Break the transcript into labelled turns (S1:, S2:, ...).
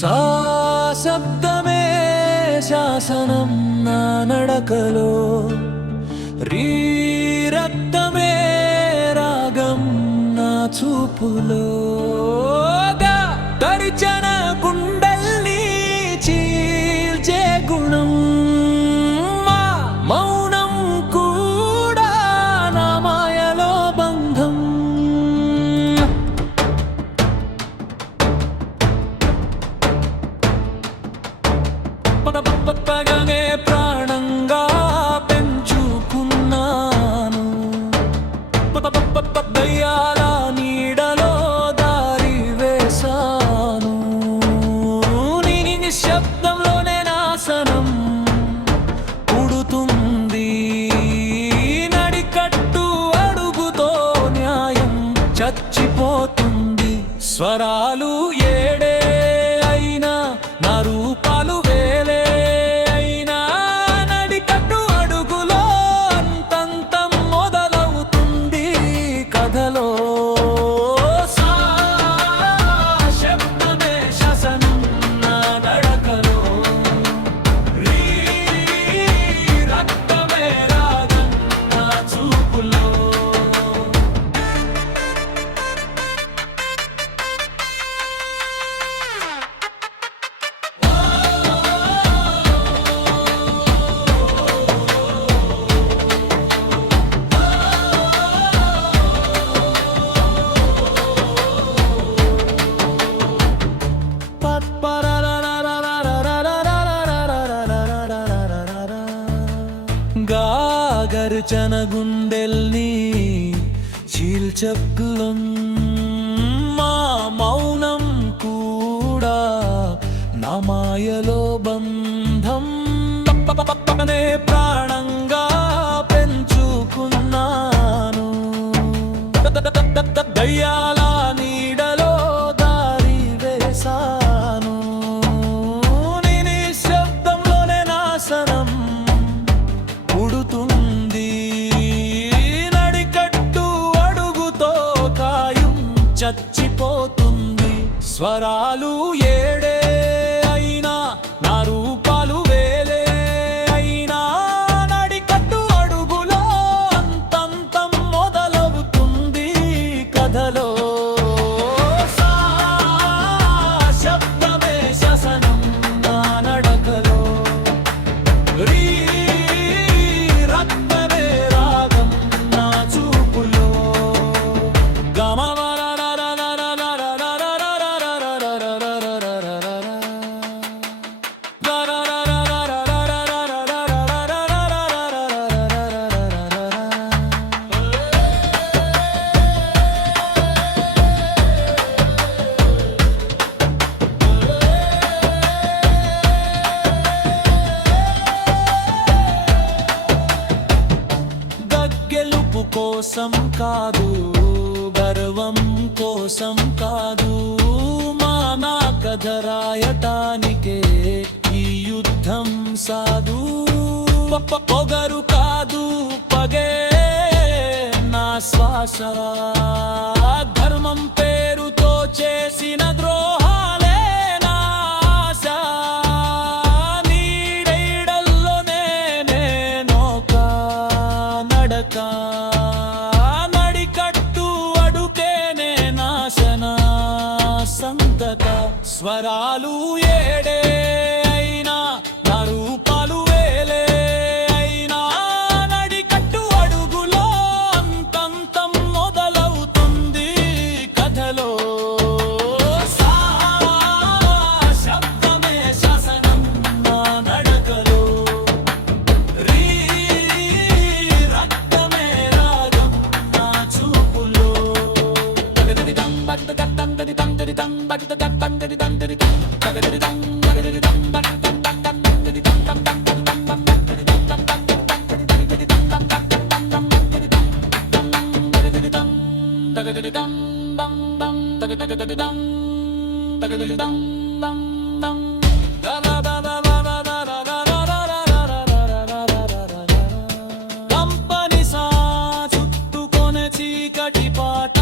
S1: సా శబ్దమే శాసనం నా నడకలో. రీ రక్తమే రాగం నా చూపులో. నిశ్శబ్దంలోనే నాశనం పుడుతుంది. నడికట్టు అడుగుతో న్యాయం చచ్చిపోతుంది. స్వరాలు గాగర్చన గుండెల్ని చీల్చప్లం మా మౌనం కూడా నా మాయలో బంధం. పక్కనే స్వరాలు ఏడే అయినా నా రూపాలు వేలే అయినా నడికట్టు అడుగులో అంతంతం మొదలవుతుంది కథలో. కోసం కాదు గర్వం కోసం కాదు. మానా కథరాయటానికే ఈ యుద్ధం సాధు. పొగరు కాదు పగే నా శ్వాస. స్వరాలు ఏడే అయినా నా రూపాలు వేలే అయినా నడికట్టు అడుగులో అంతంతం మొదలవుతుంది కథలో. సా శబ్దమే శాసనం నా నడకలో. రీ రక్తమే రాగం నా చూపులో. తగదిదం బగదగద్దం దదిదం దదిదం బగదగద్దం కంపని సా చుట్టుకొన చీకటి పాట.